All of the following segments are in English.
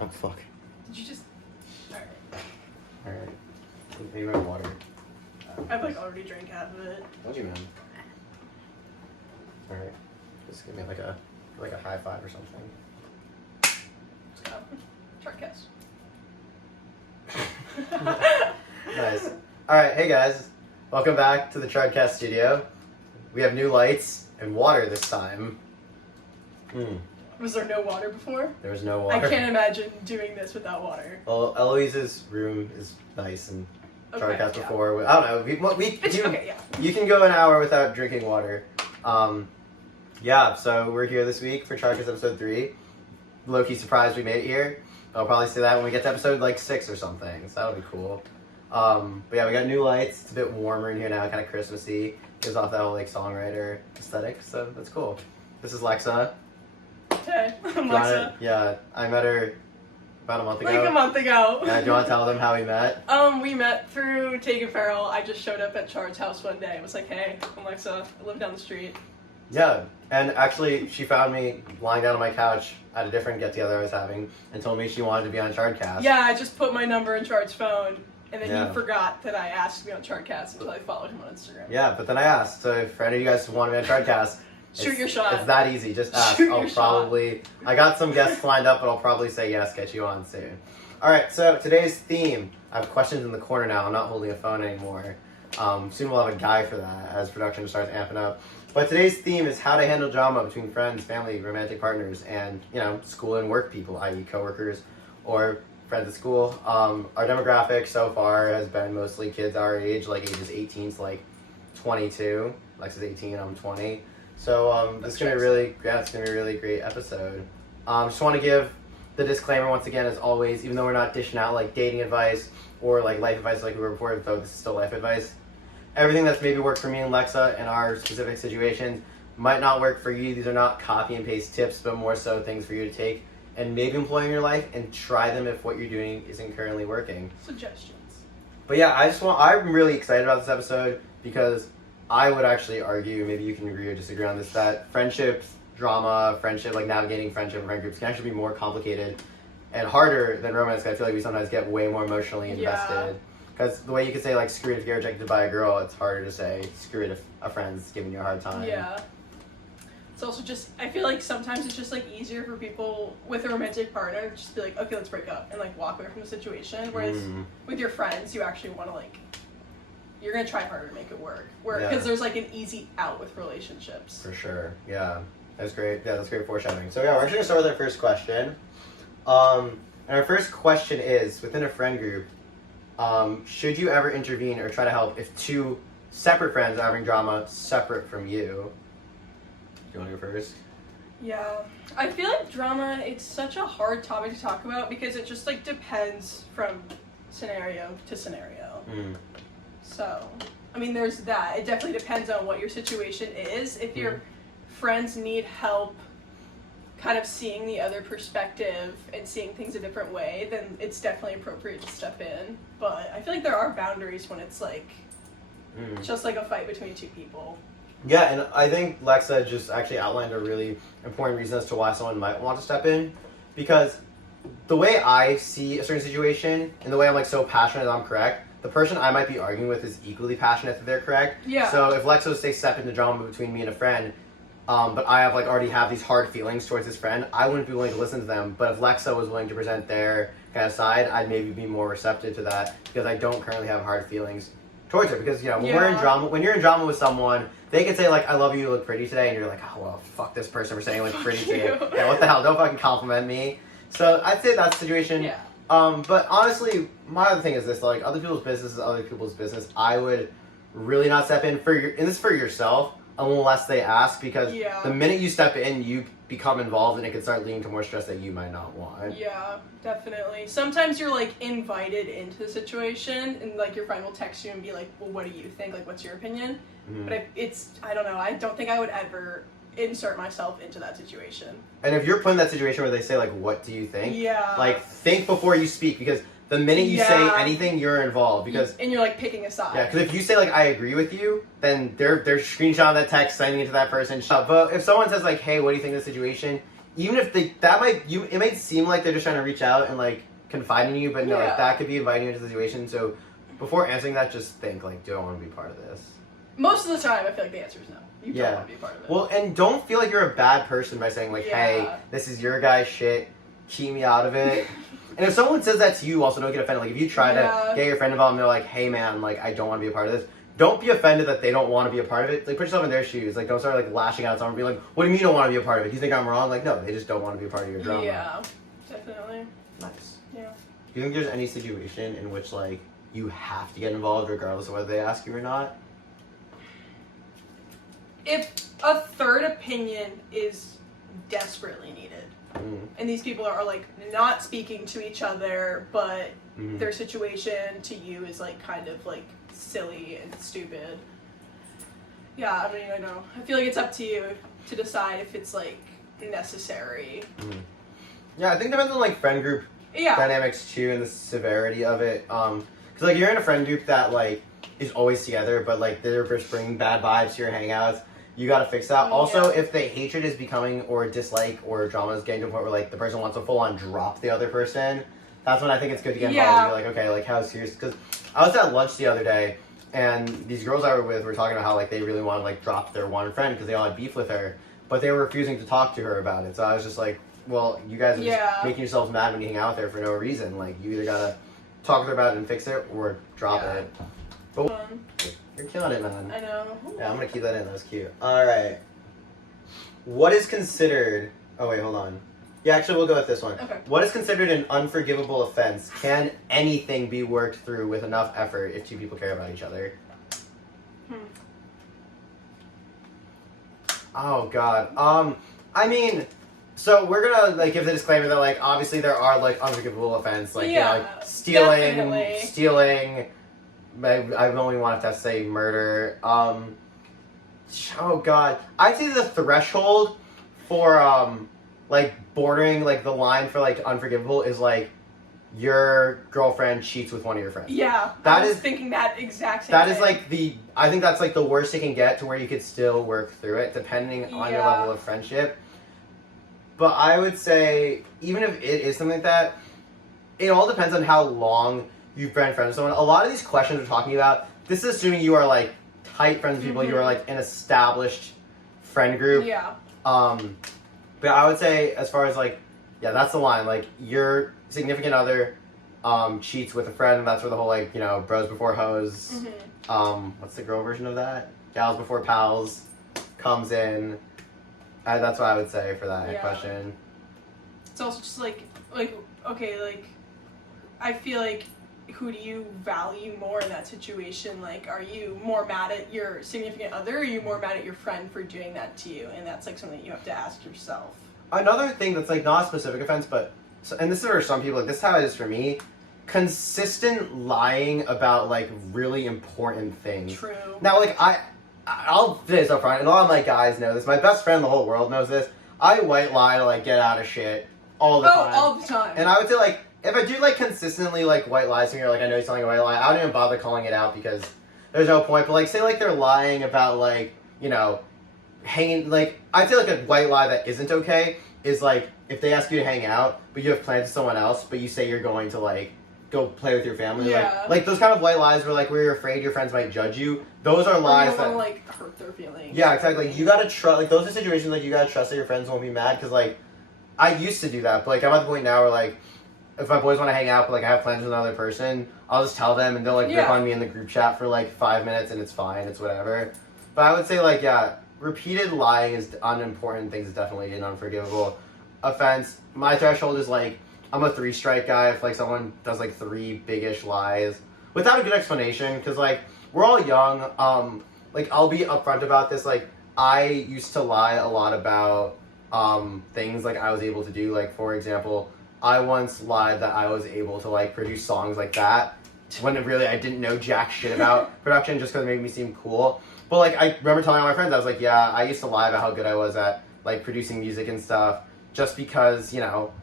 Oh, fuck. Did you just... Alright. Maybe my water. I've like already drank half of it. Told you, man. Alright. Just give me like a high five or something. Stop. Chardcast. Nice. Alright, hey guys. Welcome back to the Chardcast studio. We have new lights and water this time. Was there no water before? There was no water. I can't imagine doing this without water. Well, Eloise's room is nice and Okay, Chardcast yeah. before. I don't know. You can go an hour without drinking water. Yeah, so we're here this week for Chardcast episode 3. Low-key surprised we made it here. I'll probably say that when we get to episode like 6 or something. So that'll be cool. But yeah, we got new lights. It's a bit warmer in here now, kind of Christmassy. Gives off that whole like songwriter aesthetic, so that's cool. This is Lexa. Hey, I'm Lexa. Yeah, I met her about a month ago. Like a month ago. Yeah, do you want to tell them how we met? We met through Taken Feral. I just showed up at Chard's house one day. I was like, hey, I'm Lexa. I live down the street. Yeah, and actually she found me lying down on my couch at a different get-together I was having and told me she wanted to be on Chardcast. Yeah, I just put my number in Chard's phone, and then Yeah. he forgot that I asked to be on Chardcast until I followed him on Instagram. Yeah, but then I asked, so if any of you guys want to be on Chardcast, Shoot your shot. It's that easy, just ask. Shoot I'll your probably, I got some guests lined up, but I'll probably say yes, get you on soon. Alright, so today's theme, I have questions in the corner now, I'm not holding a phone anymore. Soon we'll have a guy for that as production starts amping up. But today's theme is how to handle drama between friends, family, romantic partners, and, you know, school and work people, i.e. coworkers or friends at school. Our demographic so far has been mostly kids our age, like ages 18 to like 22. Lexa's 18, I'm 20. So this is gonna be it's gonna be a really great episode. Just want to give the disclaimer once again, as always, even though we're not dishing out like dating advice or like life advice like we were before, though this is still life advice. Everything that's maybe worked for me and Lexa in our specific situations might not work for you. These are not copy and paste tips, but more so things for you to take and maybe employ in your life and try them if what you're doing isn't currently working. Suggestions. But yeah, I'm really excited about this episode because I would actually argue, maybe you can agree or disagree on this, that friendship, like navigating friendship and friend groups can actually be more complicated and harder than romance. I feel like we sometimes get way more emotionally invested. Because the way you could say, like, screw it if you're rejected by a girl, it's harder to say screw it if a friend's giving you a hard time. Yeah. It's also just, I feel like sometimes it's just, like, easier for people with a romantic partner to just be like, okay, let's break up, and, like, walk away from the situation. Whereas with your friends, you actually want to, like, you're going to try harder to make it work. Because there's, like, an easy out with relationships. For sure, yeah. That's great. Yeah, that's great foreshadowing. So, yeah, we're actually going to start with our first question. And our first question is, within a friend group, should you ever intervene or try to help if two separate friends are having drama separate from you? Do you want to go first? Yeah. I feel like drama, it's such a hard topic to talk about because it just, like, depends from scenario to scenario. So, I mean, there's that. It definitely depends on what your situation is. If your friends need help kind of seeing the other perspective and seeing things a different way, then it's definitely appropriate to step in. But I feel like there are boundaries when it's like just like a fight between two people. Yeah, and I think Lexa just actually outlined a really important reason as to why someone might want to step in. Because the way I see a certain situation and the way I'm like so passionate that I'm correct, the person I might be arguing with is equally passionate that they're correct. Yeah. So if Lexa was, say, step into drama between me and a friend, but I have already have these hard feelings towards this friend, I wouldn't be willing to listen to them. But if Lexa was willing to present their kind of side, I'd maybe be more receptive to that because I don't currently have hard feelings towards her. Because when we're in drama, when you're in drama with someone, they can say like, "I love you, you look pretty today," and you're like, "Oh well, fuck this person for saying I look pretty today." Yeah, what the hell? Don't fucking compliment me. So I'd say that's the situation. Yeah. But honestly, my other thing is this: like, other people's business is other people's business. I would really not step in and this is for yourself. Unless they ask, because the minute you step in, you become involved and it can start leading to more stress that you might not want. Yeah, definitely. Sometimes you're like invited into the situation and like your friend will text you and be like, well, what do you think? Like, what's your opinion? But I don't know, I don't think I would ever insert myself into that situation. And if you're put in that situation where they say like, what do you think? Yeah. Like, think before you speak, because the minute you say anything, you're involved. And you're like picking a side. Yeah, because if you say like, I agree with you, then they're screenshotting that text, sending it to that person. But if someone says like, hey, what do you think of the situation? even if it might seem like they're just trying to reach out and like confide in you, but no, like that could be inviting you into the situation. So before answering that, just think like, do I want to be part of this? Most of the time, I feel like the answer is no. You don't want to be a part of it. Well, and don't feel like you're a bad person by saying like, hey, this is your guy's shit, keep me out of it. And if someone says that to you, also don't get offended. Like if you try to get your friend involved and they're like, hey man, like I don't want to be a part of this. Don't be offended that they don't want to be a part of it. Like put yourself in their shoes. Like don't start like lashing out at someone and be like, what do you mean you don't want to be a part of it? Do you think I'm wrong? Like no, they just don't want to be a part of your drama. Yeah, definitely. Nice. Yeah. Do you think there's any situation in which like you have to get involved regardless of whether they ask you or not? If a third opinion is desperately needed, and these people are like not speaking to each other, but their situation to you is like kind of like silly and stupid. Yeah, I mean, I know. I feel like it's up to you to decide if it's like necessary. Yeah, I think it depends on like friend group dynamics too and the severity of it. Because like you're in a friend group that like is always together, but like they're just bringing bad vibes to your hangouts. You gotta fix that. Also, if the hatred is becoming, or dislike, or drama is getting to a point where like the person wants to full on drop the other person, that's when I think it's good to get involved and be like, okay, like how serious? Because I was at lunch the other day, and these girls I were with were talking about how like they really want to like drop their one friend because they all had beef with her, but they were refusing to talk to her about it. So I was just like, well, you guys are just making yourselves mad when you hang out there for no reason. Like you either gotta talk with her about it and fix it, or drop it. But you're killing it, man. I know. Yeah, I'm gonna keep that in. That was cute. Alright. What is considered... Oh, wait, hold on. Yeah, actually, we'll go with this one. Okay. What is considered an unforgivable offense? Can anything be worked through with enough effort if two people care about each other? Oh, God. I mean... So we're gonna like give the disclaimer that like obviously there are like unforgivable offense like, you know, like stealing. I only wanted to say murder. Oh God, I'd say the threshold for like bordering like the line for like unforgivable is like your girlfriend cheats with one of your friends. Yeah, I was thinking that exact same That thing. is like I think that's like the worst it can get to where you could still work through it depending on your level of friendship. But I would say, even if it is something like that, it all depends on how long you've been friends with someone. A lot of these questions we're talking about, this is assuming you are, like, tight friends with people, you are, like, an established friend group. Yeah. But I would say, as far as, like, yeah, that's the line. Like, your significant other cheats with a friend, that's where the whole, like, you know, bros before hoes, what's the girl version of that? Gals before pals comes in. That's what I would say for that question. It's also just like okay, like I feel like who do you value more in that situation? Like, are you more mad at your significant other, or are you more mad at your friend for doing that to you? And that's like something you have to ask yourself. Another thing that's like not a specific offense, but and this is for some people. Like, this is how it is for me. Consistent lying about like really important things. True. Now, like I'll say this up front, and a lot of my guys know this. My best friend in the whole world knows this. I white lie to, like, get out of shit all the time. All the time. And I would say, like, if I do, like, consistently, like, white lies to me, or, like, I know you're telling a white lie, I don't even bother calling it out because there's no point. But, like, say, like, they're lying about, like, you know, hanging, like, I'd say, like, a white lie that isn't okay is, like, if they ask you to hang out, but you have plans with someone else, but you say you're going to, like, go play with your family. Yeah. Like those kind of white lies where like where you're afraid your friends might judge you. Those are lies that like hurt their feelings. Yeah, exactly. You gotta trust. Like those are situations like you gotta trust that your friends won't be mad because like I used to do that, but like I'm at the point now where like if my boys want to hang out, but like I have plans with another person, I'll just tell them and they'll like rip on me in the group chat for like 5 minutes and it's fine. It's whatever. But I would say like repeated lying is unimportant things is definitely an unforgivable offense. My threshold is like. I'm a 3-strike guy if, like, someone does, like, 3 big-ish lies without a good explanation, because, like, we're all young. Like, I'll be upfront about this. Like, I used to lie a lot about things, like, I was able to do. Like, for example, I once lied that I was able to, like, produce songs like that when really I didn't know jack shit about production just because it made me seem cool. But, like, I remember telling all my friends, I was like, yeah, I used to lie about how good I was at, like, producing music and stuff just because, you know,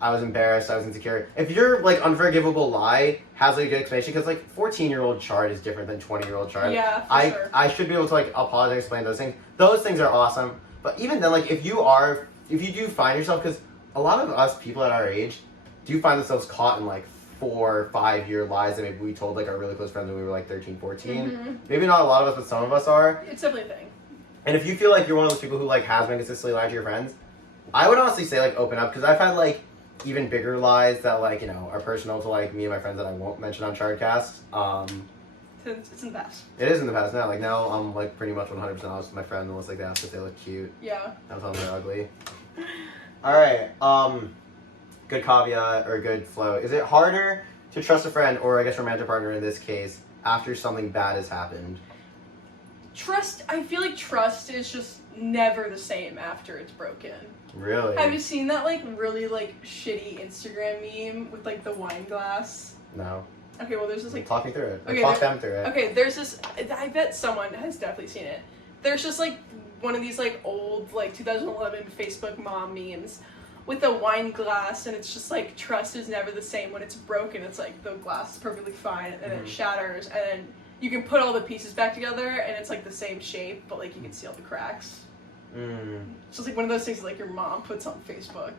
I was embarrassed, I was insecure. If your, like, unforgivable lie has, like, a good explanation, because, like, 14-year-old Chard is different than 20-year-old Chard. Yeah, for sure. I should be able to, like, apologize and explain those things. Those things are awesome. But even then, like, if you are if you do find yourself, because a lot of us people at our age do find themselves caught in like 4 or 5 year lies that maybe we told like our really close friends when we were like 13, 14. Mm-hmm. Maybe not a lot of us, but some of us are. It's definitely a thing. And if you feel like you're one of those people who like has been consistently lied to your friends, I would honestly say like open up, because I've had like even bigger lies that like, you know, are personal to like me and my friends that I won't mention on Chardcast. It's in the past. It is in the past now. Like now I'm like pretty much 100% honest with my friend unless like they ask if they look cute. Yeah. Don't tell them they're ugly. Alright, good caveat or good flow. Is it harder to trust a friend, or I guess romantic partner in this case, after something bad has happened? I feel like trust is just never the same after it's broken. Really? Have you seen that like really like shitty Instagram meme with like the wine glass? No. Okay, well there's this like Talk me through it. Okay, Talk them through it. Okay, there's this. I bet someone has definitely seen it. There's just like one of these like old like 2011 Facebook mom memes with a wine glass, and it's just like trust is never the same when it's broken. It's like the glass is perfectly fine, and then it shatters, and then you can put all the pieces back together, and it's like the same shape, but like you can see all the cracks. It's just like one of those things like your mom puts on Facebook.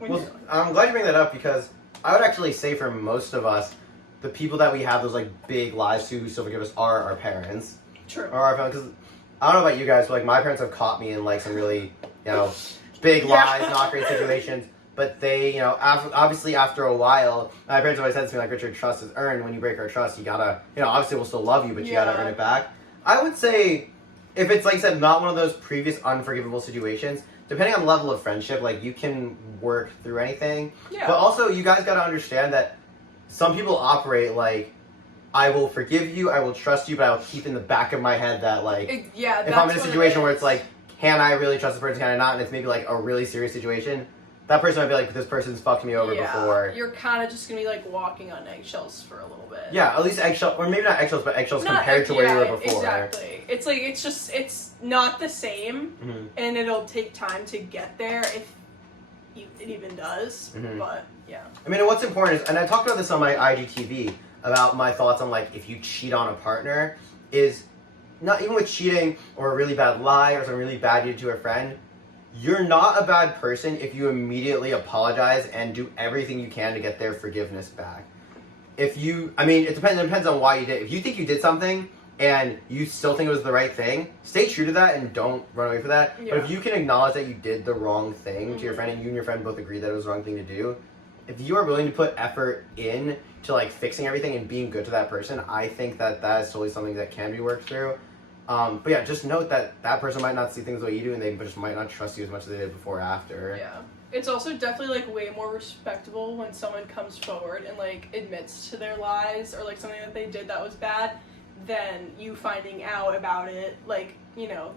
Well, I'm glad you bring that up, because I would actually say for most of us, the people that we have those like big lies to who still forgive us are our parents. True. Or our family, because I don't know about you guys, but like my parents have caught me in like some really, you know, big lies, not great situations. But they, you know, obviously after a while, my parents always said to me like, Richard, trust is earned. When you break our trust, you gotta, you know, obviously we'll still love you, but you gotta earn it back. I would say, if it's like I said, not one of those previous unforgivable situations, depending on the level of friendship, like you can work through anything. Yeah. But also, you guys gotta understand that some people operate like, I will forgive you, I will trust you, but I will keep in the back of my head that like, if I'm in a situation where it's like, can I really trust this person, can I not? And it's maybe like a really serious situation, that person might be like, this person's fucked me over before. You're kind of just gonna be like walking on eggshells for a little bit. Yeah, at least eggshells, or maybe not eggshells, but eggshells compared to where you were before. Exactly. It's like, it's not the same, and it'll take time to get there if it even does, but yeah. I mean, what's important is, and I talked about this on my IGTV, about my thoughts on like, if you cheat on a partner, is not even with cheating or a really bad lie or something really bad you did to a friend, you're not a bad person if you immediately apologize and do everything you can to get their forgiveness back. If you, I mean, it depends on why you did. If you think you did something and you still think it was the right thing, stay true to that and don't run away from that. Yeah. But if you can acknowledge that you did the wrong thing to your friend, and you and your friend both agree that it was the wrong thing to do, if you are willing to put effort in to like fixing everything and being good to that person, I think that that is totally something that can be worked through. But yeah, just note that that person might not see things the way you do, and they just might not trust you as much as they did before or after. Yeah. It's also definitely like way more respectable when someone comes forward and like admits to their lies or like something that they did that was bad than you finding out about it like, you know,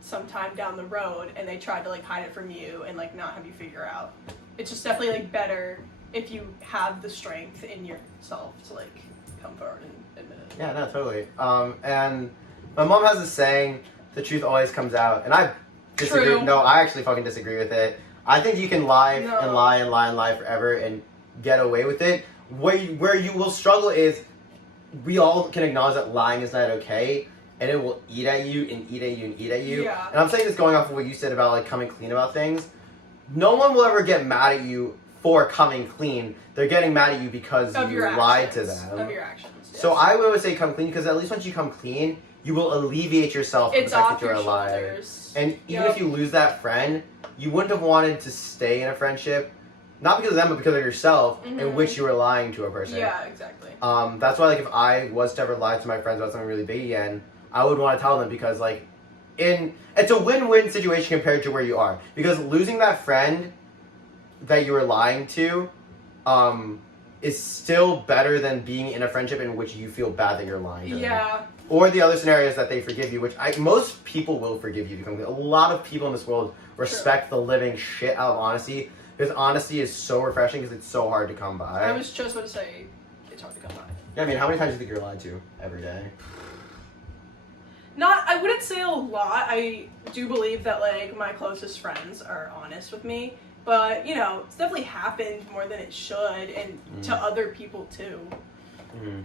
sometime down the road and they tried to like hide it from you and like not have you figure out. It's just definitely like better if you have the strength in yourself to like come forward and admit it. Yeah, no, totally. And my mom has this saying, the truth always comes out, and I disagree. True. No, I actually fucking disagree with it. I think you can lie and lie and lie and lie forever and get away with it. Where you will struggle is, we all can acknowledge that lying is not okay, and it will eat at you and eat at you and eat at you. Yeah. And I'm saying this going off of what you said about like coming clean about things. No one will ever get mad at you for coming clean. They're getting mad at you because you lied to them. Of your actions. Yes. So I would always say come clean, because at least once you come clean, you will alleviate yourself from the fact that you're a liar. And even if you lose that friend, you wouldn't have wanted to stay in a friendship, not because of them, but because of yourself, in which you were lying to a person. Yeah, exactly. That's why, like, if I was to ever lie to my friends about something really big again, I would want to tell them, because, like, it's a win-win situation compared to where you are. Because losing that friend that you were lying to, is still better than being in a friendship in which you feel bad that you're lying to them. Yeah. Or the other scenario is that they forgive you, which most people will forgive you. A lot of people in this world respect the living shit out of honesty, because honesty is so refreshing, because it's so hard to come by. I was just about to say, it's hard to come by. Yeah, I mean, how many times do you think you're lied to every day? I wouldn't say a lot. I do believe that, like, my closest friends are honest with me. But, you know, it's definitely happened more than it should, and to other people, too.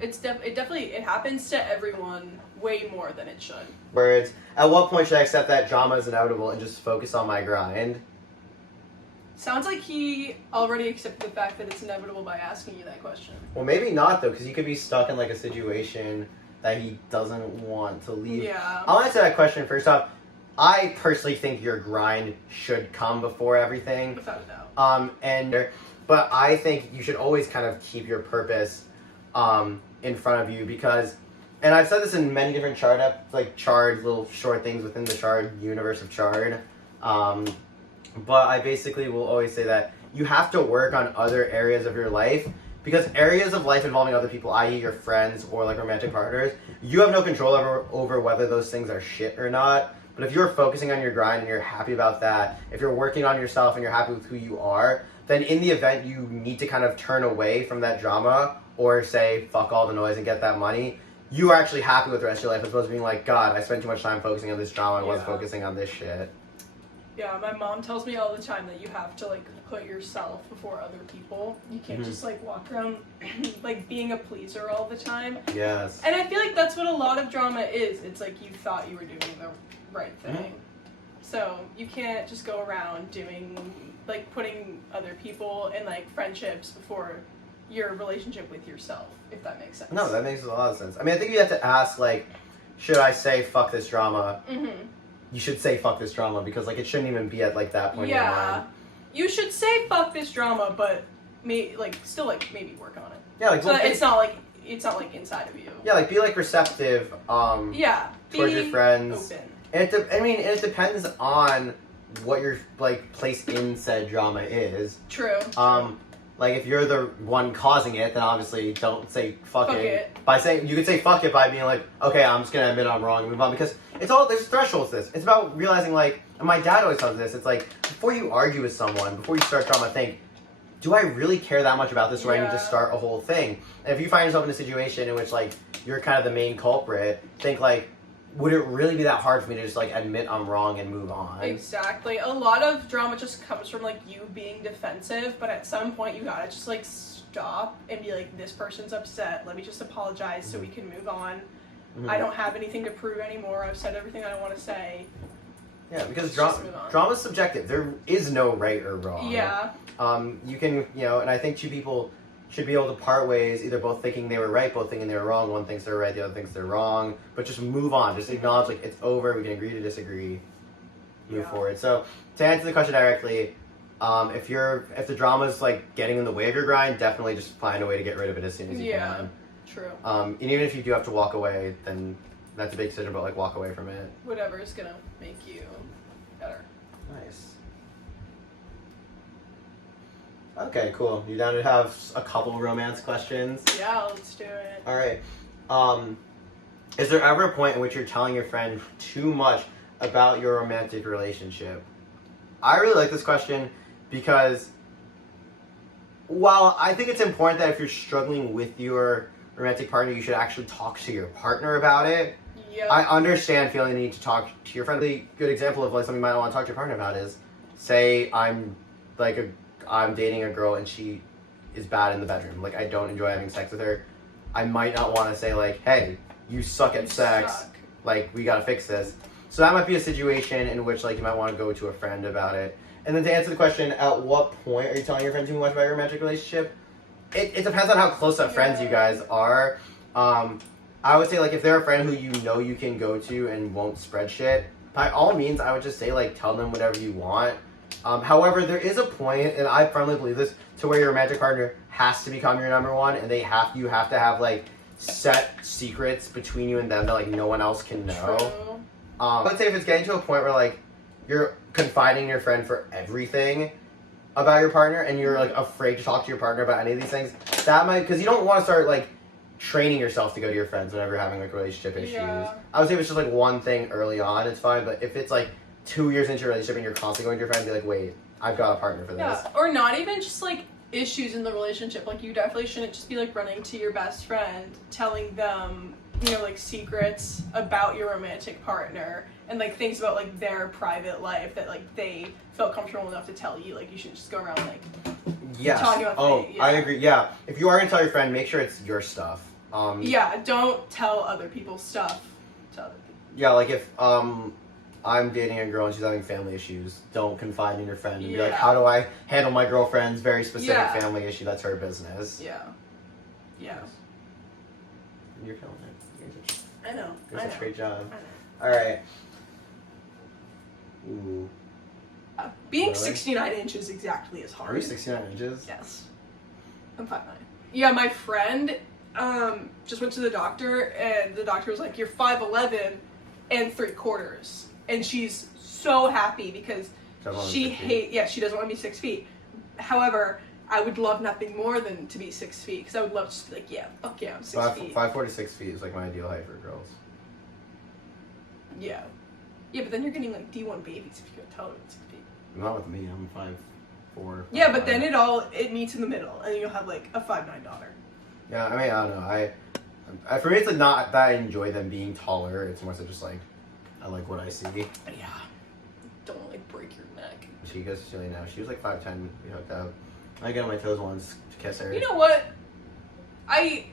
It definitely happens to everyone way more than it should. Words. At what point should I accept that drama is inevitable and just focus on my grind? Sounds like he already accepted the fact that it's inevitable by asking you that question. Well, maybe not though, because you could be stuck in like a situation that he doesn't want to leave. Yeah. I'll answer that question first off. I personally think your grind should come before everything. Without a doubt. But I think you should always kind of keep your purpose in front of you because, and I've said this in many different Chard like Chard little short things within the Chard universe of Chard. But I basically will always say that you have to work on other areas of your life because areas of life involving other people, i.e. your friends or like romantic partners, you have no control over whether those things are shit or not. But if you're focusing on your grind and you're happy about that, if you're working on yourself and you're happy with who you are, then in the event you need to kind of turn away from that drama or say, fuck all the noise and get that money, you are actually happy with the rest of your life as opposed to being like, God, I spent too much time focusing on this drama and wasn't focusing on this shit. Yeah, my mom tells me all the time that you have to like put yourself before other people. You can't just like walk around like being a pleaser all the time. Yes. And I feel like that's what a lot of drama is. It's like you thought you were doing the right thing. So you can't just go around doing like putting other people and like friendships before your relationship with yourself, if that makes sense. No, that makes a lot of sense. I mean, I think you have to ask like, should I say fuck this drama? You should say fuck this drama because like it shouldn't even be at like that point in your mind. You should say fuck this drama, but still maybe work on it. Yeah, like so that it's not like inside of you. Yeah, like be like receptive. Towards your friends. Open. And it depends on what your like place in said drama is. True. Like if you're the one causing it, then obviously don't say fuck it. You could say fuck it by being like, okay, I'm just gonna admit I'm wrong and move on because there's thresholds to this. It's about realizing like, and my dad always tells this, it's like before you argue with someone, before you start drama, think, do I really care that much about this where I need to start a whole thing? And if you find yourself in a situation in which like you're kind of the main culprit, think like, would it really be that hard for me to just like admit I'm wrong and move on? Exactly. A lot of drama just comes from like you being defensive, but at some point you gotta just like stop and be like, this person's upset, let me just apologize so we can move on. I don't have anything to prove anymore, I've said everything I want to say. Yeah, because drama's subjective. There is no right or wrong. Yeah. You can, and I think two people should be able to part ways, either both thinking they were right, both thinking they were wrong. One thinks they're right, the other thinks they're wrong. But just move on. Just acknowledge, like, it's over. We can agree to disagree. Move forward. So, to answer the question directly, if the drama's, like, getting in the way of your grind, definitely just find a way to get rid of it as soon as you can. True. And even if you do have to walk away, then that's a big decision, but, like, walk away from it. Whatever is gonna make you better. Nice. Okay, cool. You down to have a couple romance questions? Yeah, let's do it. All right. Is there ever a point in which you're telling your friend too much about your romantic relationship? I really like this question because while I think it's important that if you're struggling with your romantic partner, you should actually talk to your partner about it. Yep. I understand feeling the need to talk to your friend. A really good example of like something you might want to talk to your partner about is, say I'm dating a girl and she is bad in the bedroom. Like, I don't enjoy having sex with her. I might not want to say, like, hey, you suck at sex. Like, we gotta fix this. So that might be a situation in which, like, you might want to go to a friend about it. And then to answer the question, at what point are you telling your friend too much about your romantic relationship? It depends on how close of friends you guys are. I would say, like, if they're a friend who you know you can go to and won't spread shit, by all means, I would just say, like, tell them whatever you want. However, there is a point, and I firmly believe this, to where your romantic partner has to become your number one, and you have to have like set secrets between you and them that like no one else can know. True. Let's say if it's getting to a point where like you're confiding in your friend for everything about your partner, and you're like afraid to talk to your partner about any of these things, that might, because you don't want to start like training yourself to go to your friends whenever you're having like relationship issues. I would say if it's just like one thing early on, it's fine, but if it's like 2 years into your relationship and you're constantly going to your friend, be like, wait, I've got a partner for this. Yeah, or not even just like issues in the relationship. Like, you definitely shouldn't just be like running to your best friend, telling them, like secrets about your romantic partner and like things about like their private life that like they felt comfortable enough to tell you. Like, you shouldn't just go around like talking about things. I agree. Yeah, if you are gonna tell your friend, make sure it's your stuff. Don't tell other people's stuff to other people. Yeah, like if I'm dating a girl and she's having family issues, don't confide in your friend and be like, Yeah. how do I handle my girlfriend's very specific Yeah. family issue? That's her business. Yeah. Yeah. You're killing it. I know. You're such a great job. I know. All right. Ooh. Being Really? 69 inches exactly is hard. Are you 69 inches? Yes. I'm 5'9". Yeah, my friend just went to the doctor, and the doctor was like, "You're 5'11 and 3/4", and she's so happy because she she doesn't want to be 6 feet. However, I would love nothing more than to be 6 feet because I would love to just be like, yeah, fuck yeah, I'm 6 feet. 5'46" is like my ideal height for girls. Yeah. Yeah, but then you're getting like D1 babies if you go taller than 6 feet. Not with me. I'm 5'4". Yeah, but then it meets in the middle, and you'll have like a 5'9" daughter. Yeah, I mean, I don't know. I for me, it's like not that I enjoy them being taller. It's more so just like I like what I see. Yeah. Don't like break your neck. She goes to Chile now. She was like 5'10". We hooked up. I get on my toes once to kiss her. You know what? I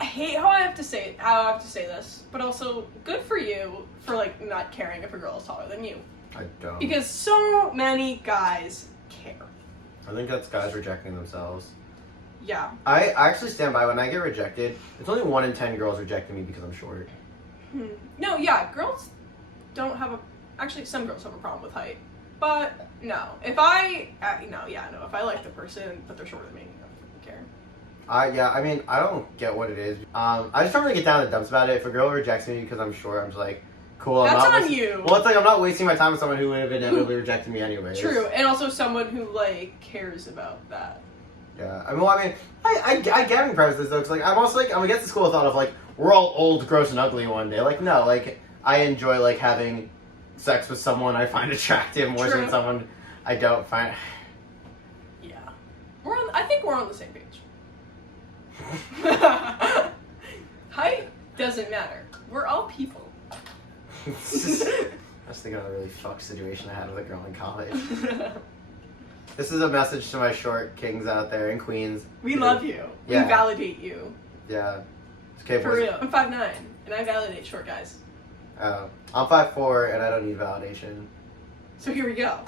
hate how I have to say this, but also good for you for like not caring if a girl is taller than you. I don't. Because so many guys care. I think that's guys rejecting themselves. Yeah. I actually stand by when I get rejected. It's only 1 in 10 girls rejecting me because I'm short. No, yeah, girls don't have actually some girls have a problem with height. But no, if I like the person but they're shorter than me, I don't care. I mean, I don't get what it is. I just don't really get down in the dumps about it. If a girl rejects me because I'm short, I'm just like, cool. That's I'm not on you. Well, it's like I'm not wasting my time with someone who would have inevitably rejected me anyways. True, and also someone who like cares about that. Yeah, I get impressed with this though, because like I'm also like I'm against the school of thought of like we're all old, gross, and ugly one day. Like no, like I enjoy like having sex with someone I find attractive more True. than someone I don't find. Yeah, I think we're on the same page. Height doesn't matter. We're all people. I was thinking of a really fucked situation I had with a girl in college. This is a message to my short kings out there in Queens. We love you. Yeah. We validate you. Yeah. Okay, For real. I'm 5'9", and I validate short guys. I'm 5'4", and I don't need validation. So here we go.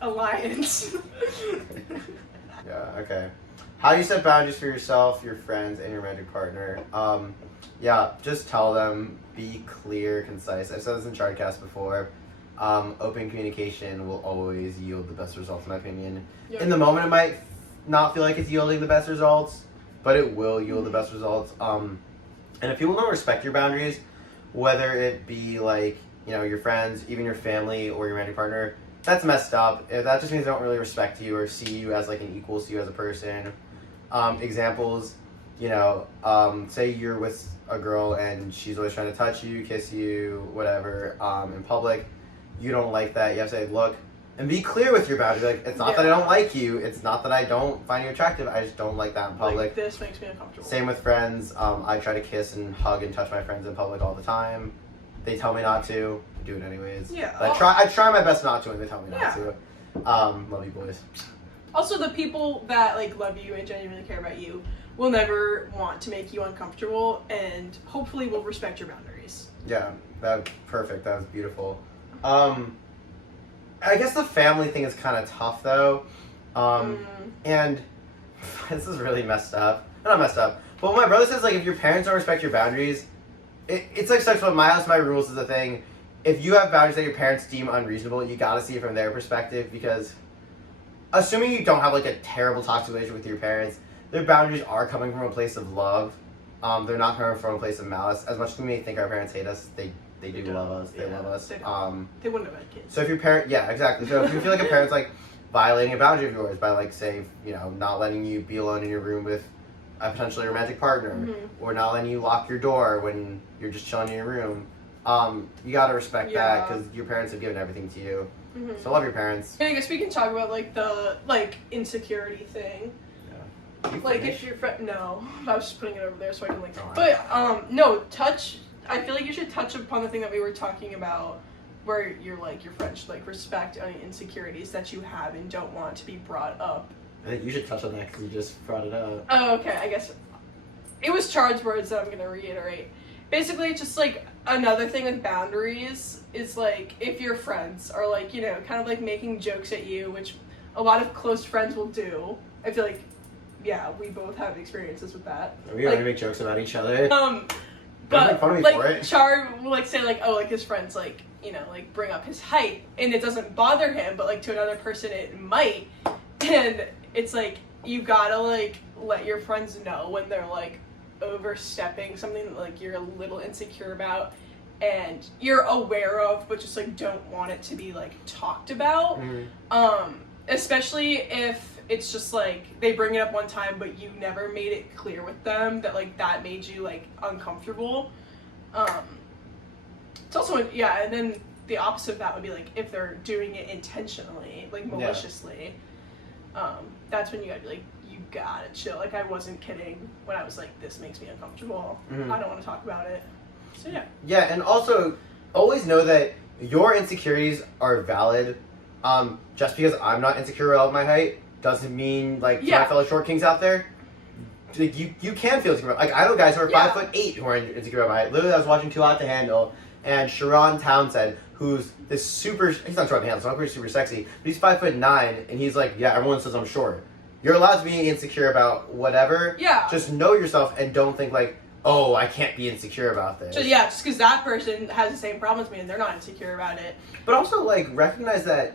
Alliance. Yeah, okay. How do you set boundaries for yourself, your friends, and your romantic partner? Yeah, just tell them, be clear, concise. I've said this in Chardcast before. Open communication will always yield the best results, in my opinion. Yep. In the moment, it might not feel like it's yielding the best results, but it will yield the best results. And if people don't respect your boundaries, whether it be like, you know, your friends, even your family, or your romantic partner, that's messed up. That just means they don't really respect you or see you as like an equal, see you as a person. Examples, you know, say you're with a girl and she's always trying to touch you, kiss you, whatever, in public. You don't like that. You have to say, look, and be clear with your boundary. Like, it's not that I don't like you. It's not that I don't find you attractive. I just don't like that in public. Like, this makes me uncomfortable. Same with friends. I try to kiss and hug and touch my friends in public all the time. They tell me not to. I do it anyways. Yeah. I try my best not to, and they tell me not to. Love you, boys. Also, the people that like love you and genuinely care about you will never want to make you uncomfortable, and hopefully will respect your boundaries. Yeah, that perfect. That was beautiful. I guess the family thing is kind of tough though, and this is really messed up. Not messed up, but what my brother says, like, if your parents don't respect your boundaries, it's like such. But my house, my rules is the thing. If you have boundaries that your parents deem unreasonable, you gotta see it from their perspective, because assuming you don't have like a terrible toxic relationship with your parents, their boundaries are coming from a place of love. They're not coming from a place of malice. As much as we may think our parents hate us, they do love us. They love us. They wouldn't have had kids. So if your parent, yeah, exactly. So if you feel like a parent's like violating a boundary of yours by like, say, you know, not letting you be alone in your room with a potentially romantic partner, or not letting you lock your door when you're just chilling in your room, you gotta respect that, because your parents have given everything to you. So love your parents. And I guess we can talk about like the insecurity thing. Like if your friend, no, I was just putting it over there so I can like. But no, touch. I feel like you should touch upon the thing that we were talking about, where you're like your friends should like respect any insecurities that you have and don't want to be brought up. I think you should touch on that because you just brought it up. Oh, okay. I guess it was Chard's words that I'm gonna reiterate. basically it's just like another thing with boundaries is like if your friends are like, you know, kind of like making jokes at you, which a lot of close friends will do. I feel like, yeah, we both have experiences with that. We always make jokes about each other. But make fun of me like for it. Chard will like say like, oh, like his friends like, you know, like bring up his height and it doesn't bother him, but like to another person it might. And it's like you gotta like let your friends know when they're like overstepping something that like you're a little insecure about and you're aware of but just like don't want it to be like talked about. Especially if it's just like they bring it up one time but you never made it clear with them that like that made you like uncomfortable. It's also yeah, and then the opposite of that would be like if they're doing it intentionally, like maliciously. That's when you gotta be like, you gotta chill. Like I wasn't kidding when I was like, this makes me uncomfortable. I don't want to talk about it. So yeah. Yeah, and also always know that your insecurities are valid. Just because I'm not insecure about my height doesn't mean like to my fellow short kings out there, like you can feel insecure. Like I know guys who are 5'8" who are insecure about my height. Literally, I was watching Too Hot to Handle, and Sharon Townsend, who's this super, he's not short to handle, so not really super sexy, but he's 5'9", and he's like, yeah, everyone says I'm short. You're allowed to be insecure about whatever. Yeah. Just know yourself and don't think like, oh, I can't be insecure about this. So yeah, just because that person has the same problem as me and they're not insecure about it. But also like recognize that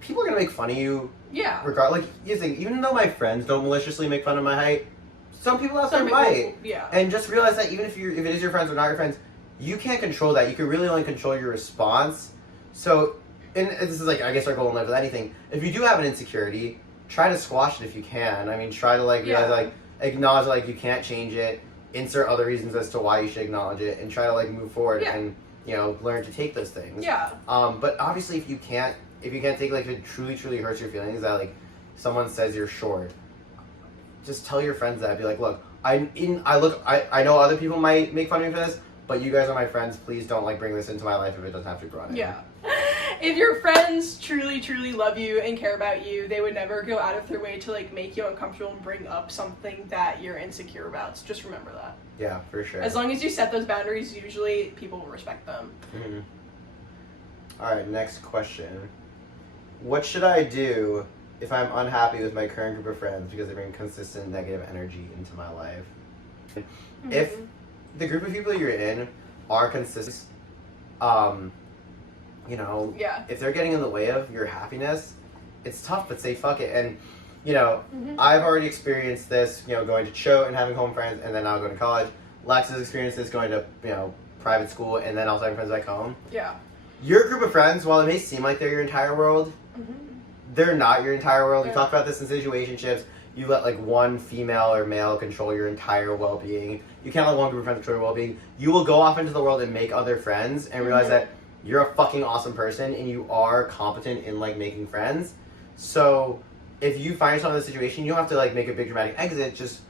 people are gonna make fun of you. Yeah. Regardless, like you think, even though my friends don't maliciously make fun of my height, some people out there people, might. yeah. And just realize that even if it is your friends or not your friends, you can't control that. You can really only control your response. So, and this is like I guess our goal in life with anything. If you do have an insecurity, try to squash it if you can. I mean, try to like realize like acknowledge like you can't change it. Insert other reasons as to why you should acknowledge it, and try to like move forward and you know learn to take those things. Yeah. But obviously, if you can't take like it truly hurts your feelings that like someone says you're short, just tell your friends that. Be like, look, I know other people might make fun of me for this, but you guys are my friends. Please don't like bring this into my life if it doesn't have to be brought in. Yeah. If your friends truly love you and care about you, they would never go out of their way to like make you uncomfortable and bring up something that you're insecure about. So just remember that. Yeah, for sure. As long as you set those boundaries, usually people will respect them. Mm-hmm. All right, next question. What should I do if I'm unhappy with my current group of friends because they bring consistent negative energy into my life? Mm-hmm. If the group of people you're in are consistent, you know, if they're getting in the way of your happiness, it's tough, but say fuck it. And, you know, I've already experienced this, you know, going to Cho and having home friends, and then now going to college. Lex has experienced this going to, you know, private school, and then also having friends back home. Yeah. Your group of friends, while it may seem like they're your entire world, they're not your entire world. We talked about this in situationships. You let like one female or male control your entire well-being. You can't let one group of friends control your well-being. You will go off into the world and make other friends and realize that you're a fucking awesome person and you are competent in like making friends. So if you find yourself in this situation, you don't have to like make a big dramatic exit. Just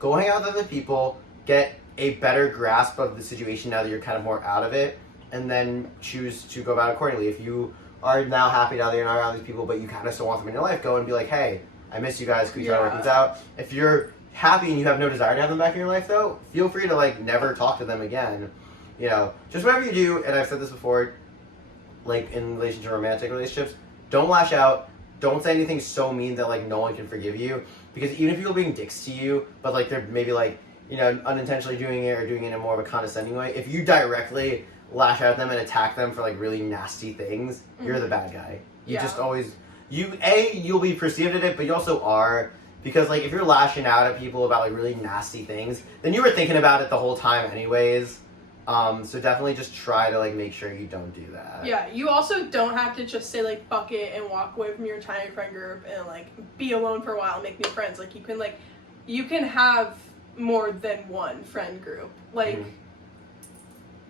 go hang out with other people, get a better grasp of the situation now that you're kind of more out of it, and then choose to go about it accordingly. If you are now happy now that you're not around these people, but you kind of still want them in your life, go and be like, hey, I miss you guys, could you try to work this out? If you're happy and you have no desire to have them back in your life though, feel free to like never talk to them again. You know, just whatever you do, and I've said this before, like in relation to romantic relationships, don't lash out, don't say anything so mean that like no one can forgive you, because even if people are being dicks to you, but like they're maybe like, you know, unintentionally doing it or doing it in a more of a condescending way, if you directly lash out at them and attack them for like really nasty things, you're the bad guy. You just always, you'll be perceived at it, but you also are, because like if you're lashing out at people about like really nasty things, then you were thinking about it the whole time anyways. So definitely just try to like make sure you don't do that. Yeah, you also don't have to just say like fuck it and walk away from your entire friend group and like be alone for a while and make new friends. Like you can have more than one friend group. Like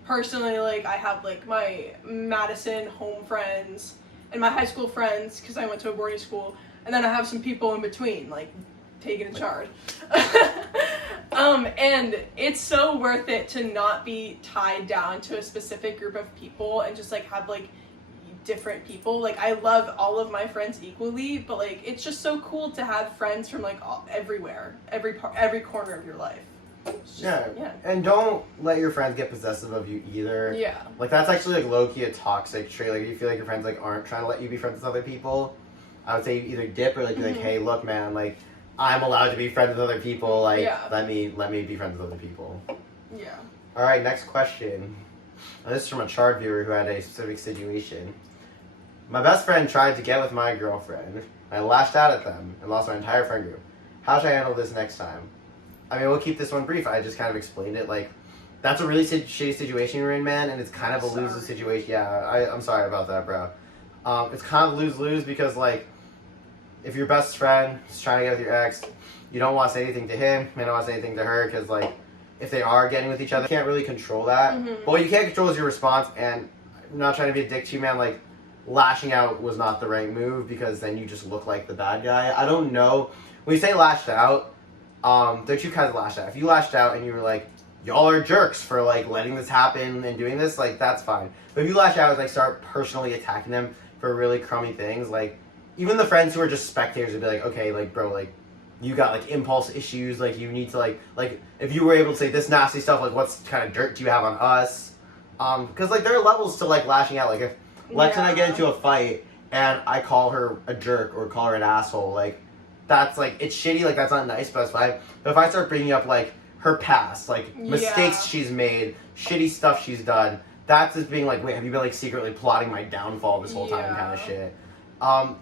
personally, like I have like my Madison home friends and my high school friends because I went to a boarding school, and then I have some people in between like Tegan and Chard. And it's so worth it to not be tied down to a specific group of people and just like have like different people. Like I love all of my friends equally, but like it's just so cool to have friends from like everywhere, every corner of your life. It's just- Yeah. And don't let your friends get possessive of you either. Yeah. Like, that's actually, like, low-key a toxic trait. Like, if you feel like your friends, like, aren't trying to let you be friends with other people, I would say you either dip or, like, be like, hey, look, man, like, I'm allowed to be friends with other people. Like, Yeah. let me be friends with other people. Yeah. All right, next question. And this is from a Chard viewer who had a specific situation. My best friend tried to get with my girlfriend. I lashed out at them and lost my entire friend group. How should I handle this next time? I mean, we'll keep this one brief. I just kind of explained it. Like, that's a really shitty situation you're in, man, and it's kind of a lose-lose situation. Yeah, I'm sorry about that, bro. It's kind of lose-lose because, like, if your best friend is trying to get with your ex, you don't want to say anything to him, you don't want to say anything to her, because, like, if they are getting with each other, you can't really control that. But what you can't control is your response, and I'm not trying to be a dick to you, man, like, lashing out was not the right move, because then you just look like the bad guy. I don't know. When you say lashed out, there are two kinds of lashed out. If you lashed out and you were like, y'all are jerks for, like, letting this happen and doing this, like, that's fine. But if you lash out and, like, start personally attacking them for really crummy things, like, even the friends who are just spectators would be like, okay, like, bro, like, you got, like, impulse issues, like, you need to, like, if you were able to say this nasty stuff, like, what kind of dirt do you have on us? Because, like, there are levels to, like, lashing out. Like, if Lexa and I get into a fight and I call her a jerk or call her an asshole, like, that's, like, it's shitty, like, that's not nice, but that's fine. But if I start bringing up, like, her past, like, mistakes she's made, shitty stuff she's done, that's just being like, wait, have you been, like, secretly plotting my downfall this whole time kind of shit.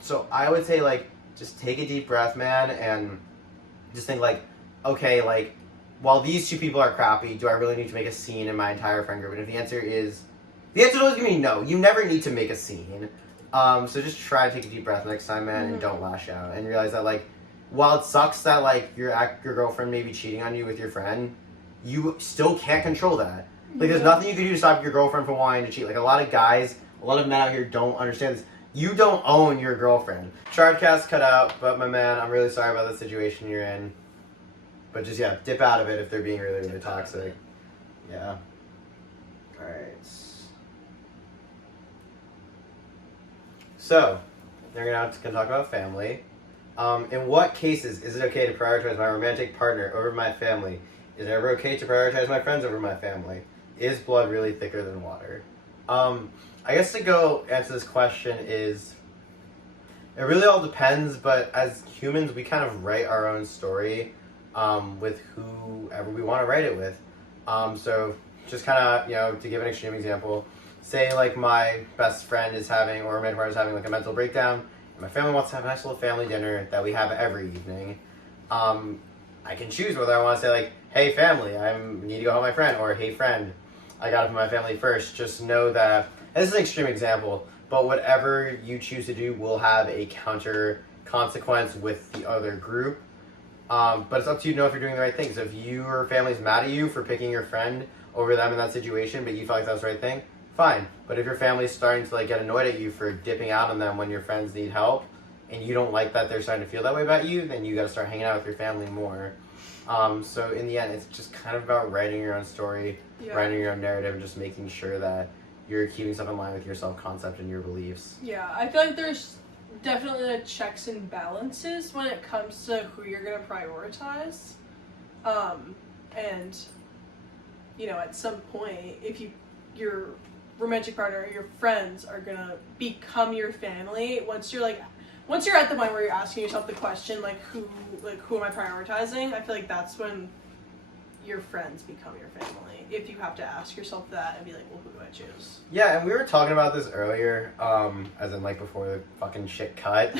So I would say, like, just take a deep breath, man, and just think, like, okay, like, while these two people are crappy, do I really need to make a scene in my entire friend group? And if the answer is always gonna be no. You never need to make a scene. So just try to take a deep breath next time, man, and don't lash out. And realize that, like, while it sucks that, like, your girlfriend may be cheating on you with your friend, you still can't control that. Like, there's nothing you can do to stop your girlfriend from wanting to cheat. Like, a lot of guys, a lot of men out here don't understand this. You don't own your girlfriend. Chardcast cut out, but my man, I'm really sorry about the situation you're in. But just, yeah, dip out of it if they're being really, really toxic. Yeah. Alright. So, they're going to talk about family. In what cases is it okay to prioritize my romantic partner over my family? Is it ever okay to prioritize my friends over my family? Is blood really thicker than water? I guess to go answer this question is, it really all depends, but as humans, we kind of write our own story with whoever we want to write it with. So just kind of, you know, to give an extreme example, say like my best friend is having, or my partner is having like a mental breakdown, and my family wants to have a nice little family dinner that we have every evening. I can choose whether I want to say like, hey family, I need to go help my friend, or hey friend, I got to put my family first. Just know that, and this is an extreme example, but whatever you choose to do will have a counter consequence with the other group. But it's up to you to know if you're doing the right thing. So if your family's mad at you for picking your friend over them in that situation, but you felt like that was the right thing, fine. But if your family's starting to like get annoyed at you for dipping out on them when your friends need help, and you don't like that they're starting to feel that way about you, then you got to start hanging out with your family more. So in the end, it's just kind of about writing your own story, writing your own narrative, and just making sure that you're keeping stuff in line with your self-concept and your beliefs. Yeah, I feel like there's definitely like checks and balances when it comes to who you're going to prioritize. And, you know, at some point, if your romantic partner or your friends are going to become your family, once you're at the point where you're asking yourself the question, who am I prioritizing? I feel like that's when your friends become your family. If you have to ask yourself that and be like, well, who do I choose? Yeah, and we were talking about this earlier, as in like before the fucking shit cut.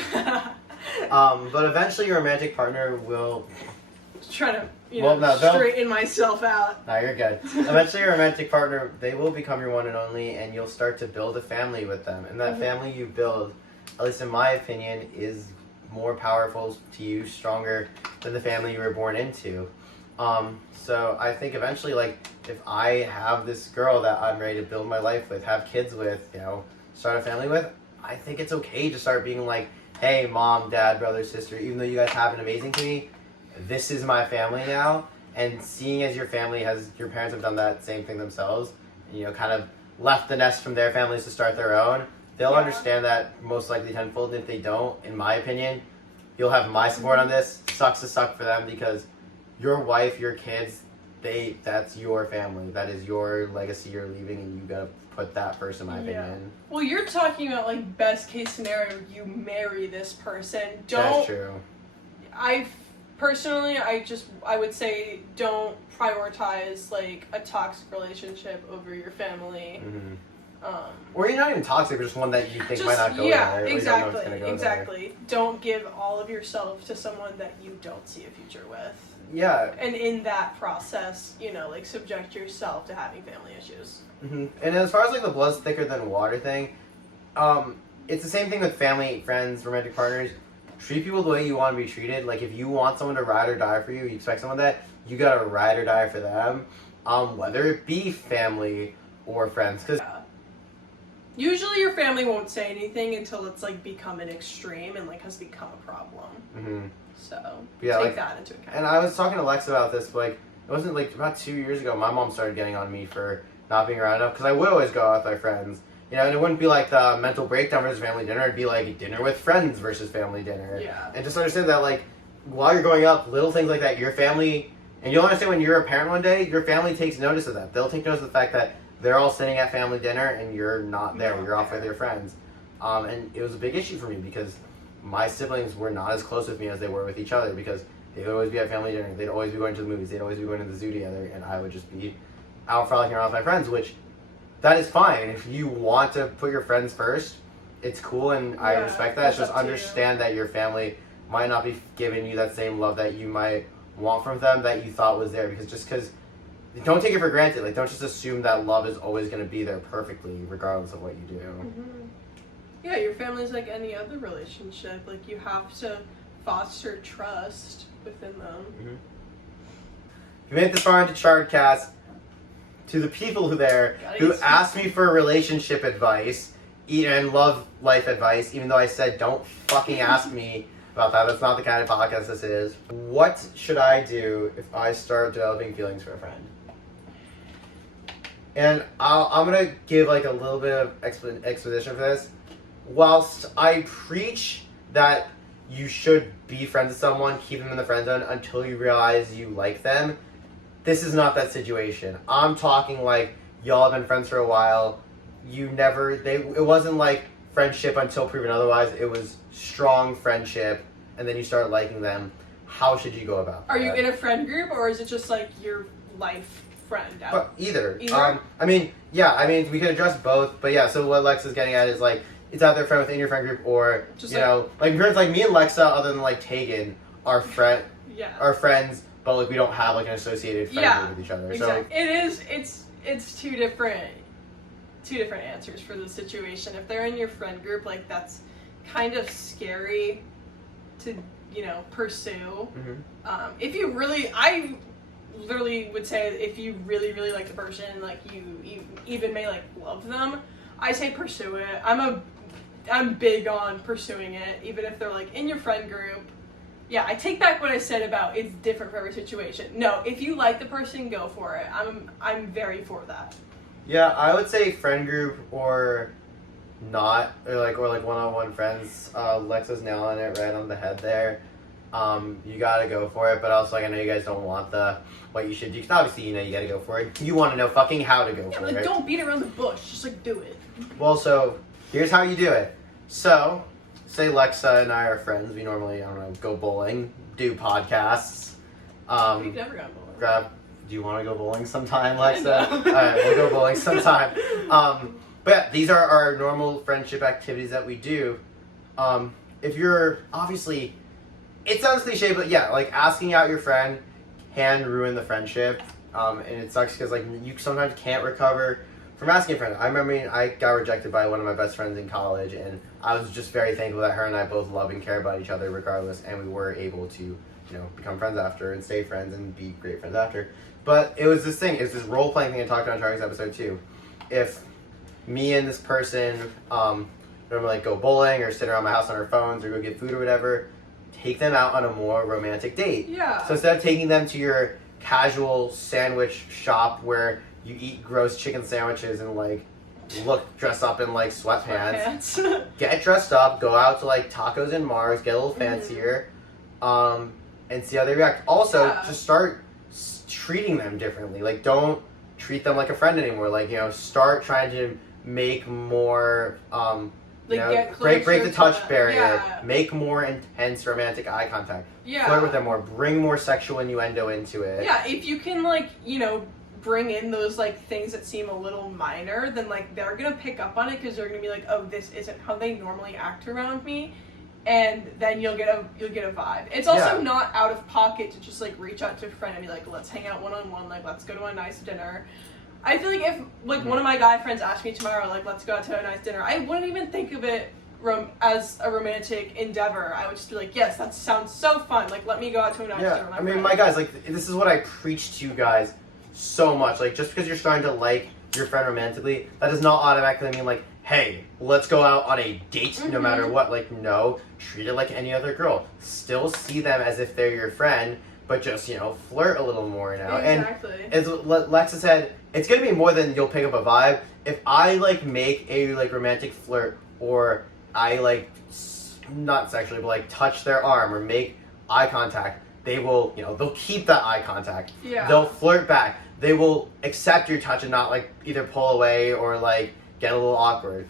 But eventually your romantic partner will... Try to, straighten myself out. No, you're good. Eventually your romantic partner, they will become your one and only, and you'll start to build a family with them. And that family you build, at least in my opinion, is more powerful to you, stronger than the family you were born into. So I think eventually, like, if I have this girl that I'm ready to build my life with, have kids with, you know, start a family with, I think it's okay to start being like, hey, mom, dad, brother, sister, even though you guys have been amazing to me, this is my family now. And seeing as your parents have done that same thing themselves, and, you know, kind of left the nest from their families to start their own, they'll understand that most likely tenfold. And if they don't, in my opinion, you'll have my support on this. Sucks to suck for them, because your wife, your kids, that's your family. That is your legacy you're leaving, and you gotta put that first, in my opinion. Well, you're talking about like best case scenario, you marry this person. That's true. Personally, I would say don't prioritize like a toxic relationship over your family. Mm-hmm. Or you're not even toxic, but just one that you think might not go there. Yeah, or exactly, you don't know it's gonna go exactly. there. Don't give all of yourself to someone that you don't see a future with. Yeah. And in that process, like subject yourself to having family issues. Mm-hmm. And as far as like the blood's thicker than water thing, it's the same thing with family, friends, romantic partners. Treat people the way you want to be treated. Like if you want someone to ride or die for you, you expect someone that, you gotta ride or die for them. Whether it be family or friends, because usually your family won't say anything until it's like become an extreme and like has become a problem. Mm-hmm. So take that into account. And I was talking to Lexa about this, but like it wasn't like about 2 years ago. My mom started getting on me for not being around enough because I would always go out with my friends. And it wouldn't be like the mental breakdown versus family dinner. It'd be like dinner with friends versus family dinner. Yeah. And just understand that like while you're growing up, little things like that, your family, and you'll understand when you're a parent one day, your family takes notice of that. They'll take notice of the fact that they're all sitting at family dinner and you're not there. You're off with your friends. And it was a big issue for me because my siblings were not as close with me as they were with each other because they'd always be at family dinner. They'd always be going to the movies. They'd always be going to the zoo together. And I would just be out frolicking around with my friends, which that is fine. If you want to put your friends first, it's cool and I respect that. It's just understand that your family might not be giving you that same love that you might want from them that you thought was there because don't take it for granted. Like, don't just assume that love is always going to be there perfectly, regardless of what you do. Mm-hmm. Yeah, your family's like any other relationship. Like, you have to foster trust within them. Mm-hmm. If you made it this far into Chardcast, to the people who asked me for relationship advice and love life advice, even though I said don't fucking ask me about that. That's not the kind of podcast this is. What should I do if I start developing feelings for a friend? And I'm going to give like a little bit of exposition for this. Whilst I preach that you should be friends with someone, keep them in the friend zone until you realize you like them, this is not that situation. I'm talking like y'all have been friends for a while. It wasn't like friendship until proven otherwise. It was strong friendship, and then you start liking them. How should you go about that? Are you in a friend group, or is it just like your life friend? But either. We could address both. But yeah, so what Lexa's getting at is like, it's either a friend within your friend group, or just like friends like me and Lexa, other than like Tegan, are friends, but like we don't have like an associated friend group with each other. Exactly. So it's two different answers for the situation. If they're in your friend group, like that's kind of scary to pursue. Mm-hmm. If you really, I literally would say if you really really like the person, like you even may like love them, I say pursue it. I'm big on pursuing it, even if they're like in your friend group. Yeah, I take back what I said about it's different for every situation. No, if you like the person, go for it. I'm very for that. Yeah, I would say friend group or not, or like one-on-one friends. Lexa's nailing it right on the head there. You gotta go for it, but also like I know you guys don't want what you should do. 'Cause obviously you gotta go for it. You want to know fucking how to go for it. Don't beat around the bush. Just like do it. Well, so here's how you do it. So, say Lexa and I are friends. We normally, go bowling, do podcasts. We've never gone bowling. Do you want to go bowling sometime, Lexa? Alright, we'll go bowling sometime. But yeah, these are our normal friendship activities that we do. If you're, obviously, it sounds cliche, but yeah, like asking out your friend can ruin the friendship. And it sucks because like you sometimes can't recover from asking a friend. I remember I got rejected by one of my best friends in college, and I was just very thankful that her and I both love and care about each other regardless, and we were able to, become friends after and stay friends and be great friends after. But it was this role-playing thing I talked about in Charlie's episode too. If me and this person normally like go bowling or sit around my house on our phones or go get food or whatever, take them out on a more romantic date. Yeah. So instead of taking them to your casual sandwich shop where you eat gross chicken sandwiches and like dress up in like sweatpants. Get dressed up, go out to like Tacos and Mars, get a little fancier, and see how they react. Also, just start treating them differently. Like, don't treat them like a friend anymore. Like, you know, start trying to make more, you know, get break closer the to touch them. barrier, Yeah. make more intense romantic eye contact, Yeah. flirt with them more, bring more sexual innuendo into it. Yeah, if you can, like, you know, bring in those, like, things that seem a little minor, then, like, they're gonna pick up on it because they're gonna be like, oh, this isn't how they normally act around me, and then you'll get a vibe. It's also not out of pocket to just, like, reach out to a friend and be like, let's hang out one-on-one, like, let's go to a nice dinner. I feel like if, like, one of my guy friends asked me tomorrow, like, let's go out to a nice dinner, I wouldn't even think of it as a romantic endeavor. I would just be like, yes, that sounds so fun. Like, let me go out to a nice dinner with my friend. My guys, like, this is what I preach to you guys so much. Like, just because you're starting to like your friend romantically, that does not automatically mean, like, hey, let's go out on a date no matter what. Like, no, treat it like any other girl. Still see them as if they're your friend, but just, you know, flirt a little more now. Exactly. And as Lexa said, it's going to be more than you'll pick up a vibe. If I, like, make a, like, romantic flirt, or I, like, not sexually, but, like, touch their arm or make eye contact, they will, you know, they'll keep that eye contact. Yeah. They'll flirt back. They will accept your touch and not, like, either pull away or, like, get a little awkward.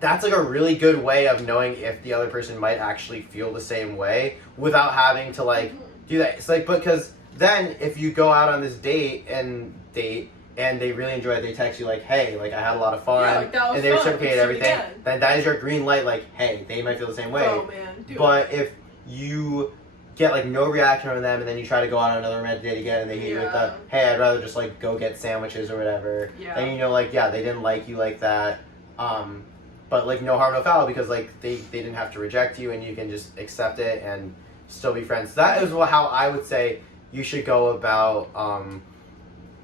That's, like, a really good way of knowing if the other person might actually feel the same way without having to, like, do that. It's like, because then if you go out on this date and they really enjoy it, they text you like, hey, like, I had a lot of fun, like, that was and they fun. reciprocate Let's do it everything, again. then that is your green light, like, hey, they might feel the same way. Oh, man. But if you get, like, no reaction from them, and then you try to go on another romantic date again, and they hit you with the, hey, I'd rather just, like, go get sandwiches or whatever, then you know, like, yeah, they didn't like you like that, but, like, no harm, no foul, because, like, they didn't have to reject you, and you can just accept it and still be friends. That is how I would say you should go about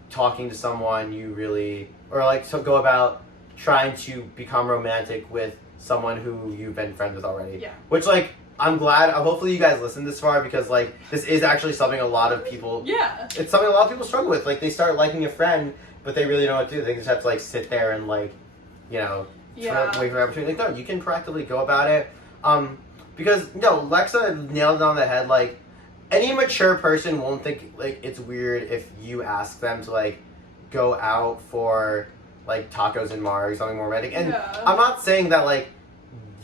talking to someone you really, or, like, so go about trying to become romantic with someone who you've been friends with already. Yeah. Which, like, I'm glad, hopefully you guys listened this far, because, like, this is actually something a lot of people, it's something a lot of people struggle with. Like, they start liking a friend, but they really don't know what to do. They just have to, like, sit there and, like, you know, wait for an opportunity. Like, no, you can proactively go about it. Because, no, Lexa nailed it on the head. Like, any mature person won't think, like, it's weird if you ask them to, like, go out for, like, tacos and Mar or something more romantic. And I'm not saying that, like,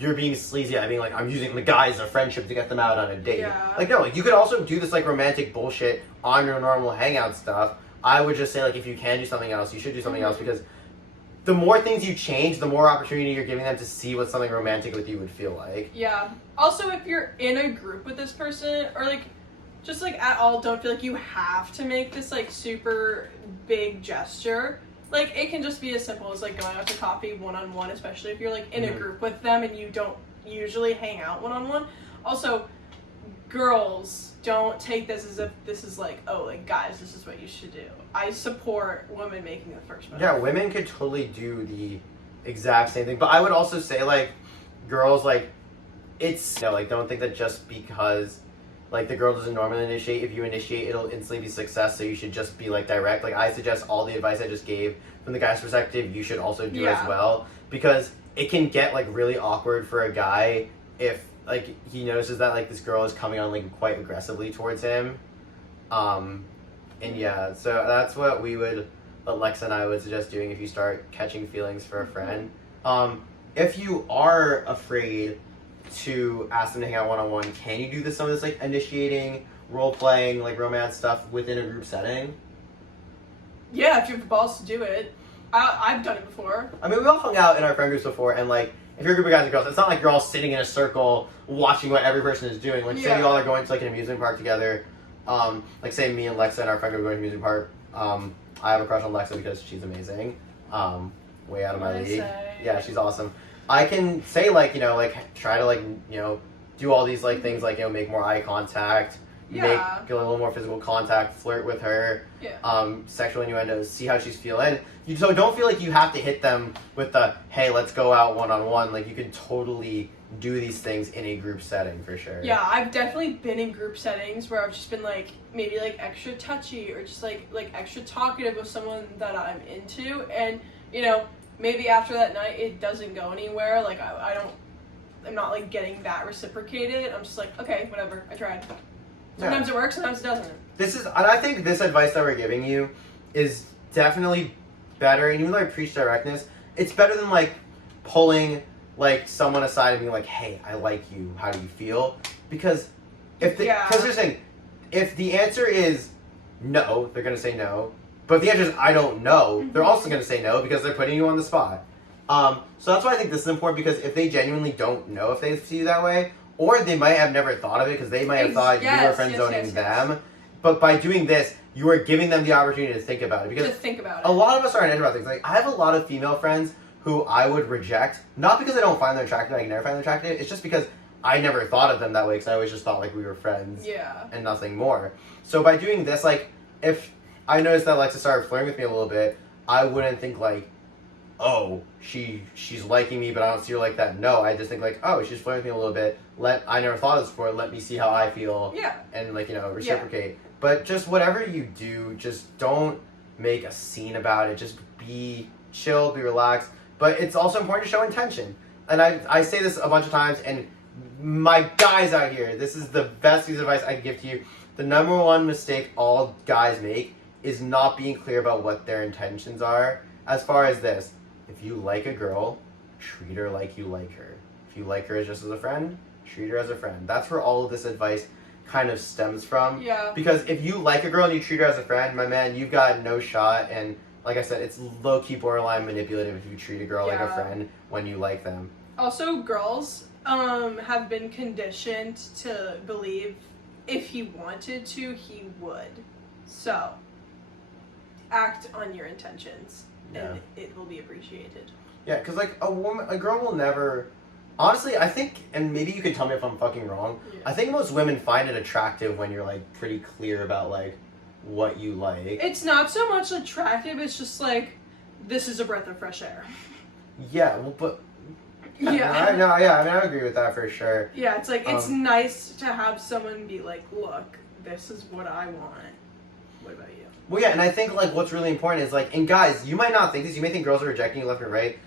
you're being sleazy. I mean, like, I'm using the guise of friendship to get them out on a date. Like, no, like, you could also do this, like, romantic bullshit on your normal hangout stuff. I would just say, like, if you can do something else, you should do something else, because the more things you change, the more opportunity you're giving them to see what something romantic with you would feel like. Yeah. Also, if you're in a group with this person, or, like, just, like, at all, don't feel like you have to make this, like, super big gesture. Like, it can just be as simple as, like, going out to coffee one-on-one, especially if you're, like, in a group with them and you don't usually hang out one-on-one. Also, girls, don't take this as if this is, like, oh, like, guys, this is what you should do. I support women making the first move. Yeah, women could totally do the exact same thing. But I would also say, like, girls, like, it's, you know, like, don't think that just because, like, the girl doesn't normally initiate, if you initiate, it'll instantly be success, so you should just be, like, direct. Like, I suggest all the advice I just gave from the guy's perspective, you should also do as well. Because it can get, like, really awkward for a guy if, like, he notices that, like, this girl is coming on, like, quite aggressively towards him. And yeah, so that's what Lexa and I would suggest doing if you start catching feelings for a friend. If you are afraid to ask them to hang out one-on-one, can you do some of this, like, initiating, role-playing, like, romance stuff within a group setting? Yeah, if you have the balls to do it. I've done it before. I mean, we all hung out in our friend groups before, and, like, if you're a group of guys and girls, it's not like you're all sitting in a circle watching what every person is doing. Like, say you all are going to, like, an amusement park together. Like, say me and Lexa and our friend are going to an amusement park. I have a crush on Lexa because she's amazing. Way out of my league. Yeah, she's awesome. I can say, like, you know, like, try to, like, you know, do all these, like, things, like, you know, make more eye contact, make a little more physical contact, flirt with her, sexual innuendos, see how she's feeling. So don't feel like you have to hit them with the, hey, let's go out one-on-one. Like, you can totally do these things in a group setting, for sure. Yeah, I've definitely been in group settings where I've just been, like, maybe, like, extra touchy or just, like extra talkative with someone that I'm into, and, you know, maybe after that night it doesn't go anywhere. Like, I'm not, like, getting that reciprocated. I'm just like, okay, whatever, I tried. Sometimes it works, sometimes it doesn't. And I think this advice that we're giving you is definitely better. And even though I preach directness, it's better than like pulling like someone aside and being like, "Hey, I like you. How do you feel?" Because because they're saying if the answer is no, they're gonna say no. But if the answer is I don't know, they're also gonna say no because they're putting you on the spot. So that's why I think this is important, because if they genuinely don't know if they see you that way, or they might have never thought of it because they might have thought you were friend zoning them. But by doing this, you are giving them the opportunity to think about it. Because a lot of us are on edge about things. Like, I have a lot of female friends who I would reject, not because I don't find them attractive, I can never find them attractive, it's just because I never thought of them that way, because I always just thought like we were friends and nothing more. So by doing this, like, if I noticed that Lexa started flirting with me a little bit, I wouldn't think like, oh, she's liking me, but I don't see her like that. No, I just think like, oh, she's flirting with me a little bit. I never thought of this before. Let me see how I feel. Yeah. And like, reciprocate. Yeah. But just whatever you do, just don't make a scene about it. Just be chill, be relaxed. But it's also important to show intention. And I say this a bunch of times, and my guys out here, this is the best piece of advice I can give to you. The number one mistake all guys make is not being clear about what their intentions are. As far as this, if you like a girl, treat her like you like her. If you like her just as a friend, treat her as a friend. That's where all of this advice kind of stems from. Yeah. Because if you like a girl and you treat her as a friend, my man, you've got no shot. And like I said, it's low-key borderline manipulative if you treat a girl like a friend when you like them. Also, girls have been conditioned to believe if he wanted to, he would. So, act on your intentions. And it will be appreciated. Yeah, because like a girl will never. Honestly, I think, and maybe you can tell me if I'm fucking wrong. Yeah. I think most women find it attractive when you're like pretty clear about like what you like. It's not so much attractive. It's just like, this is a breath of fresh air. Yeah, well, but. I agree with that for sure. Yeah, it's like it's nice to have someone be like, look, this is what I want. What about you? Well, yeah, and I think, like, what's really important is, like, and guys, you might not think this, you may think girls are rejecting you left and right.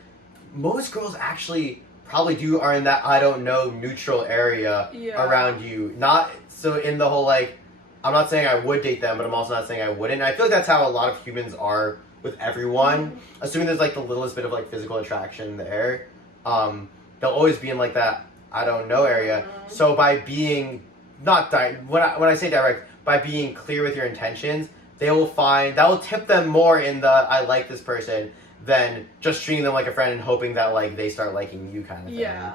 Most girls actually probably are in that I don't know neutral area around you. Not, so in the whole, like, I'm not saying I would date them, but I'm also not saying I wouldn't. And I feel like that's how a lot of humans are with everyone. Assuming there's, like, the littlest bit of, like, physical attraction there. They'll always be in, like, that I don't know area. So by being, when I say direct, by being clear with your intentions, that will tip them more in the I like this person than just treating them like a friend and hoping that like they start liking you kind of thing. Yeah.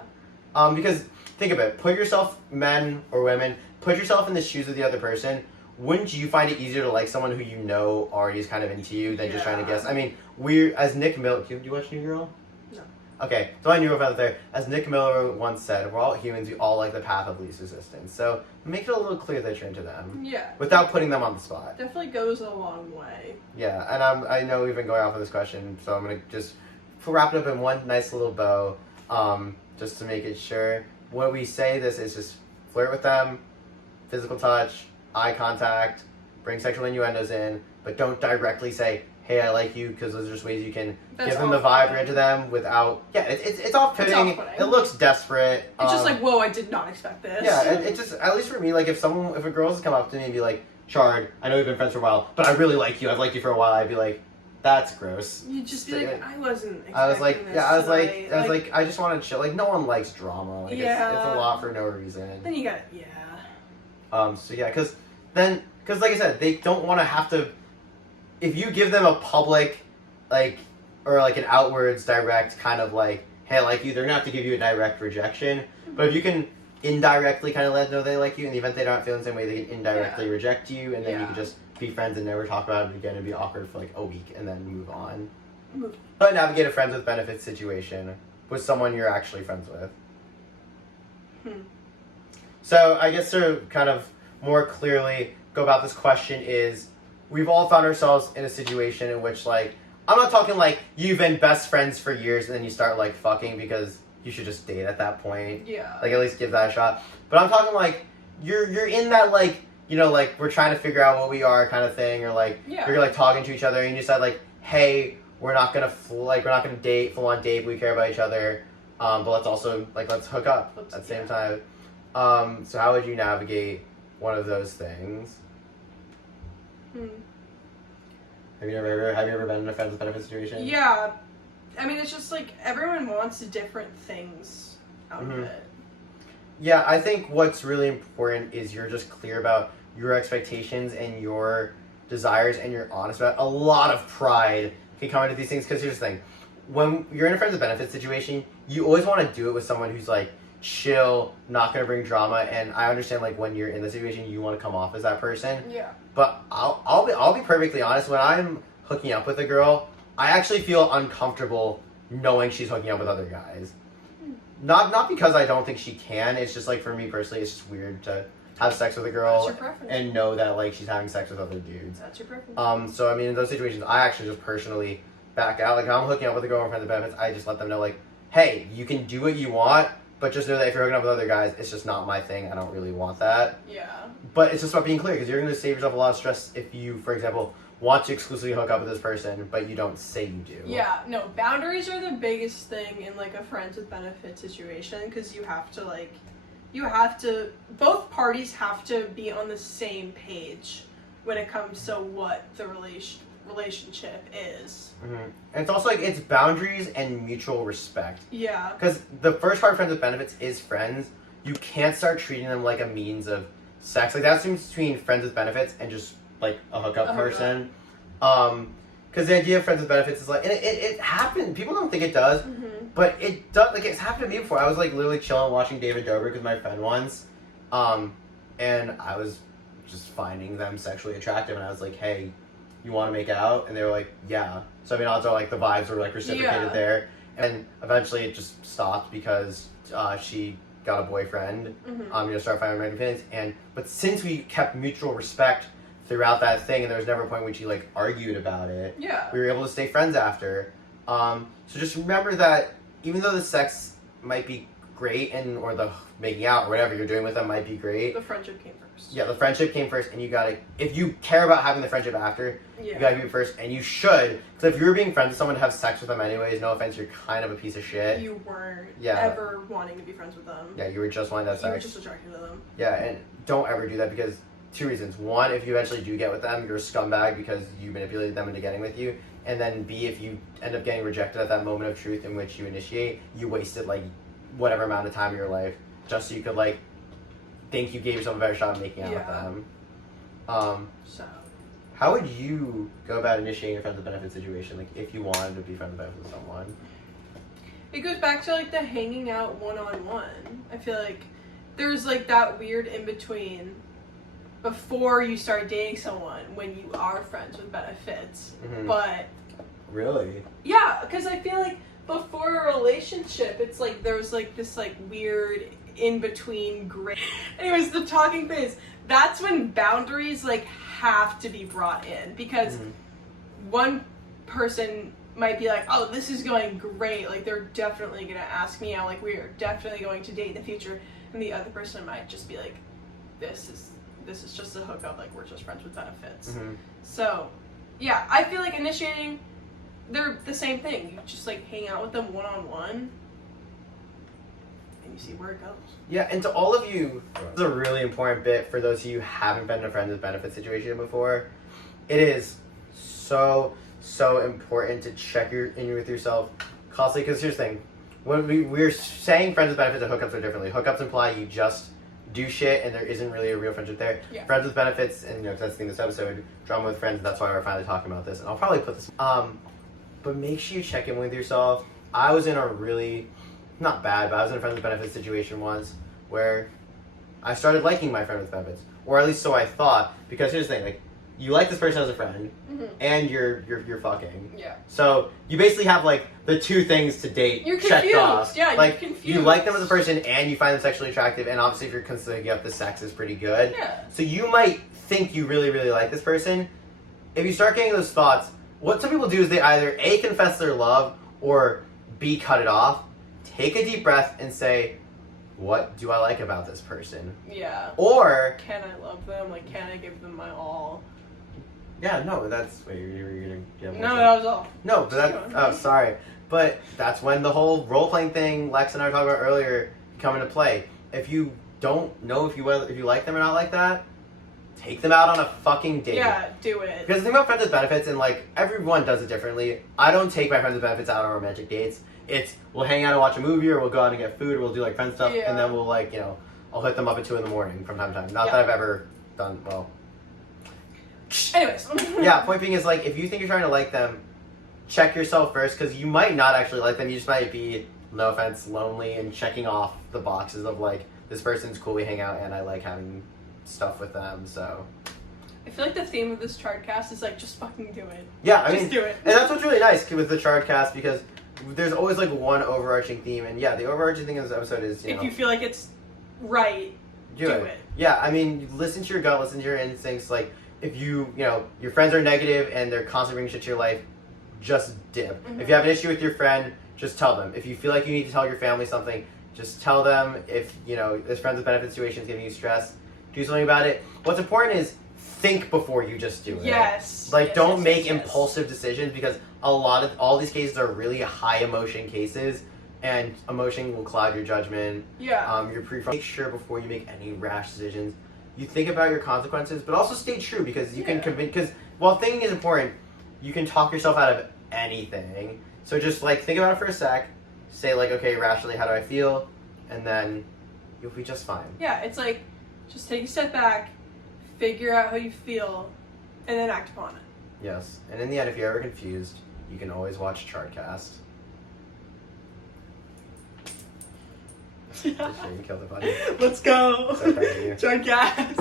Because think of it, put yourself, men or women, put yourself in the shoes of the other person. Wouldn't you find it easier to like someone who you know already is kind of into you than just trying to guess? I mean, as Nick Miller, do you watch New Girl? No. Okay, so I knew about there. As Nick Miller once said, we're all humans, we all like the path of least resistance. So make it a little clear that you're into them. Yeah. Without putting them on the spot. Definitely goes a long way. Yeah, and I know we've been going off of this question, so I'm going to just wrap it up in one nice little bow, just to make it sure. When we say this is just flirt with them, physical touch, eye contact, bring sexual innuendos in, but don't directly say, hey, I like you, because those are just ways you can give them the vibe into them without. Yeah, it's off-putting. It looks desperate. It's just like, whoa, I did not expect this. Yeah, it just, at least for me, like if a girl has come up to me and be like, Chard, I know we've been friends for a while, but I really like you. I've liked you for a while. I'd be like, that's gross. You'd just be like, I wasn't expecting I was like, I just want to chill. Like, no one likes drama. Like, it's a lot for no reason. Then you got, so yeah, because like I said, they don't want to have to. If you give them a public, like, or like an outwards direct kind of like, hey, I like you, they're gonna have to give you a direct rejection. But if you can indirectly kind of let them know they like you, in the event they don't feel the same way, they can indirectly reject you, and then you can just be friends and never talk about it again and be awkward for like a week and then move on. But navigate a friends with benefits situation with someone you're actually friends with. So I guess to kind of more clearly go about this question is, we've all found ourselves in a situation in which, like, I'm not talking like you've been best friends for years and then you start like fucking, because you should just date at that point. Yeah. Like, at least give that a shot. But I'm talking like you're in that, like, like we're trying to figure out what we are kind of thing, or like you're like talking to each other and you decide like, hey, we're not gonna date full on date, but we care about each other. But let's also let's hook up at the same time. So how would you navigate one of those things. Hmm. Have you ever been in a friends with benefits situation? Yeah. I mean, it's just like everyone wants different things out of it. Yeah, I think what's really important is you're just clear about your expectations and your desires, and you're honest about it. A lot of pride can come into these things, because here's the thing. When you're in a friends with benefits situation, you always want to do it with someone who's like chill, not going to bring drama, and I understand like when you're in the situation, you want to come off as that person. Yeah. But I'll be perfectly honest, when I'm hooking up with a girl, I actually feel uncomfortable knowing she's hooking up with other guys. Not because I don't think she can, it's just like for me personally, it's just weird to have sex with a girl and know that like she's having sex with other dudes. That's your preference. So I mean, in those situations, I actually just personally back out. Like if I'm hooking up with a girl in friends with benefits, I just let them know like, hey, you can do what you want, but just know that if you're hooking up with other guys, it's just not my thing. I don't really want that. Yeah. But it's just about being clear, because you're going to save yourself a lot of stress if you, for example, want to exclusively hook up with this person, but you don't say you do. Yeah, no, boundaries are the biggest thing in like a friends with benefits situation, because you have to, both parties have to be on the same page when it comes to what the relationship is. Mm-hmm. And it's also like, it's boundaries and mutual respect. Yeah. Because the first part of friends with benefits is friends. You can't start treating them like a means of sex. Like that's between friends with benefits and just like a hookup person. Because the idea of friends with benefits is like, and it happened. People don't think it does, but it does. Like it's happened to me before. I was like literally chilling watching David Dobrik with my friend once, and I was just finding them sexually attractive, and I was like, hey, you want to make out? And they were like, yeah. So I mean, also like the vibes were like reciprocated there, and eventually it just stopped because she got a boyfriend. Started finding romantic feelings, but since we kept mutual respect throughout that thing, and there was never a point when she like argued about it, we were able to stay friends after. So just remember that even though the sex might be great, or the making out or whatever you're doing with them might be great, the friendship came first. Yeah, the friendship came first, and you gotta, if you care about having the friendship after, you gotta do it first, and you should, because if you were being friends with someone to have sex with them anyways, no offense, you're kind of a piece of shit. You weren't ever wanting to be friends with them. Yeah, you were just wanting to have sex. You were just attracted to them. Yeah, and don't ever do that, because two reasons. One, if you eventually do get with them, you're a scumbag because you manipulated them into getting with you. And then B, if you end up getting rejected at that moment of truth in which you initiate, you wasted like whatever amount of time of your life just so you could like think you gave yourself a better shot at making out with them. So how would you go about initiating a friends with benefits situation, like if you wanted to be friends with benefits with someone? It goes back to like the hanging out one-on-one. I feel like there's like that weird in between before you start dating someone when you are friends with benefits. But really, yeah, because I feel like before a relationship, it's like there's like this like weird in between gray. Anyways, the talking phase, that's when boundaries like have to be brought in, because one person might be like, oh, this is going great, like they're definitely gonna ask me out, like we are definitely going to date in the future, and the other person might just be like, this is just a hookup, like we're just friends with benefits. So yeah, I feel like initiating, they're the same thing. You just like hang out with them one-on-one and you see where it goes. Yeah, and to all of you, this is a really important bit for those of you who haven't been in a friends with benefits situation before. It is so important to check in with yourself constantly, because here's the thing. When we're saying friends with benefits and hookups are differently. Hookups imply you just do shit and there isn't really a real friendship there. Friends with benefits, and that's the thing, this episode, drama with friends, that's why we're finally talking about this, and I'll probably put this but make sure you check in with yourself. I was in a really, not bad, but I was in a friends with benefits situation once where I started liking my friend with benefits, or at least so I thought, because here's the thing, like, you like this person as a friend, and you're fucking. Yeah. So you basically have like the two things to date checked off. Yeah, like you're confused. You like them as a person, and you find them sexually attractive, and obviously if you're considering up the sex is pretty good. Yeah. So you might think you really, really like this person. If you start getting those thoughts, what some people do is they either A, confess their love, or B, cut it off. Take a deep breath and say, what do I like about this person? Yeah. Or can I love them? Like, can I give them my all? Yeah, no, that's... Wait, you're gonna get more No, that was all. No, but that... Oh, sorry. But that's when the whole role-playing thing Lex and I were talking about earlier come into play. If you don't know if you like them or not like that, take them out on a fucking date. Yeah, do it. Because the thing about friends with benefits, and like everyone does it differently. I don't take my friends with benefits out on romantic dates. It's we'll hang out and watch a movie, or we'll go out and get food, or we'll do like friend stuff, and then we'll like I'll hit them up at 2 a.m. from time to time. Not that I've ever done well. Anyways. Yeah, point being is like if you think you're trying to like them, check yourself first because you might not actually like them. You just might be, no offense, lonely and checking off the boxes of like this person's cool, we hang out, and I like having stuff with them. So I feel like the theme of this Chardcast is like just fucking do it. Yeah, I just mean, do it. And that's what's really nice with the Chardcast because there's always like one overarching theme, and yeah, the overarching thing of this episode is if you feel like it's right, do it. Yeah, I mean, listen to your gut, listen to your instincts. Like if your friends are negative and they're constantly bringing shit to your life, just dip. Mm-hmm. If you have an issue with your friend, just tell them. If you feel like you need to tell your family something, just tell them. If this friends with benefit situation is giving you stress, do something about it. What's important is think before you just do it. Yes. Like don't make impulsive decisions because all these cases are really high emotion cases, and emotion will cloud your judgment. Yeah. Make sure before you make any rash decisions, you think about your consequences, but also stay true because you can convince. Because while thinking is important, you can talk yourself out of anything. So just like think about it for a sec, say like, okay, rationally, how do I feel, and then you'll be just fine. Yeah, it's like just take a step back, figure out how you feel, and then act upon it. Yes, and in the end, if you're ever confused, you can always watch Chardcast. You killed it, buddy. Let's go. So proud of you. Chardcast.